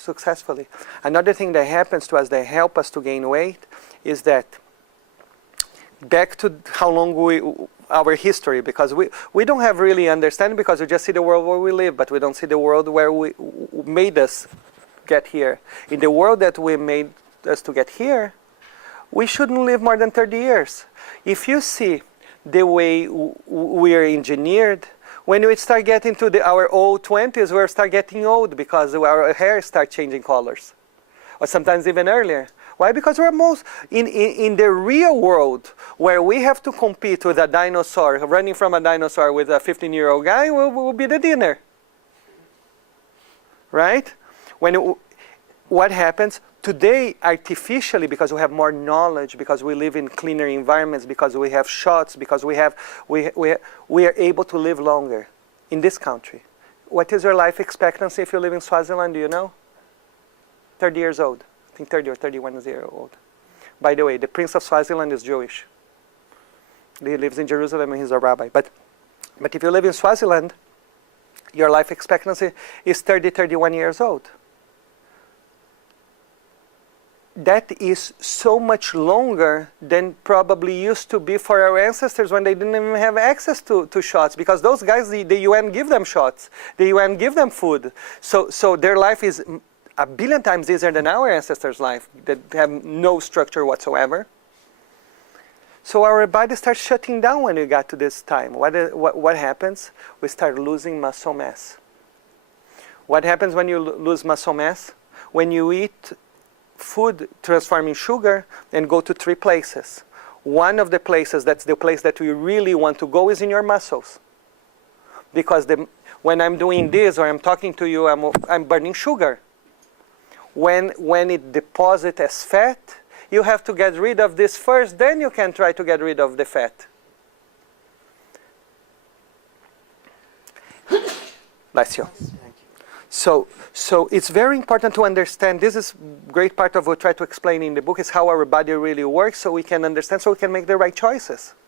successfully. Another thing that happens to us that help us to gain weight is that back to how long our history, because we don't have really understanding because we just see the world where we live, but we don't see the world where we made us get here. In the world that we made us to get here, we shouldn't live more than 30 years. If you see the way we are engineered, when we start getting to our old 20s, we start getting old because our hair starts changing colors, or sometimes even earlier. Why? Because we're most in the real world where we have to compete with a dinosaur, running from a dinosaur with a 15-year-old guy will be the dinner. Right? What happens today artificially, because we have more knowledge, because we live in cleaner environments, because we have shots, because we are able to live longer in this country. What is your life expectancy if you live in Swaziland, do you know? 30 years old. I think 30 or 31 years old. By the way, the Prince of Swaziland is Jewish. He lives in Jerusalem and he's a rabbi. But if you live in Swaziland, your life expectancy is 30, 31 years old. That is so much longer than probably used to be for our ancestors when they didn't even have access to shots, because those guys, the UN give them shots, the UN give them food. So their life is a billion times easier than our ancestors' life that have no structure whatsoever. So our body starts shutting down when we got to this time. What happens? We start losing muscle mass. What happens when you lose muscle mass? When you eat food transforming sugar and go to 3 places. One of the places, that's the place that we really want to go, is in your muscles. Because when I'm doing this or I'm talking to you, I'm burning sugar. When it deposits as fat, you have to get rid of this first, then you can try to get rid of the fat. Bless you. So it's very important to understand, this is a great part of what I try to explain in the book, is how our body really works, so we can understand, so we can make the right choices.